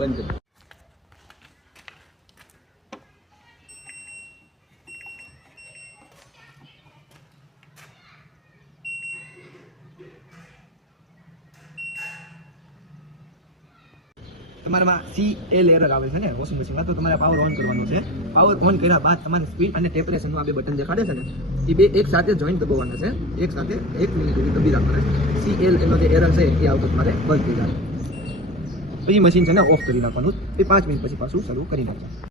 બંધ કરી. તમારામાં CL એરર આવે છે ને વોશિંગ મશીનમાં, તો તમારે પાવર ઓન કરવાનું છે. પાવર ઓન કર્યા બાદ તમારે સ્પીડ અને ટેમ્પરેચરનું આ બે બટન દેખાડે છે ને, એ બે એક સાથે જોઈન્ટ દબાવવાના છે. એક સાથે 1 મિનિટ સુધી દબી રાખવાના. CL એનો જે એરર છે એ આવતો તમારે બંધ થઈ જાય. પછી મશીન છે ને ઓફ કરી નાખવાનું. એ 5 મિનિટ પછી પાછું શરૂ કરી નાખવાનું.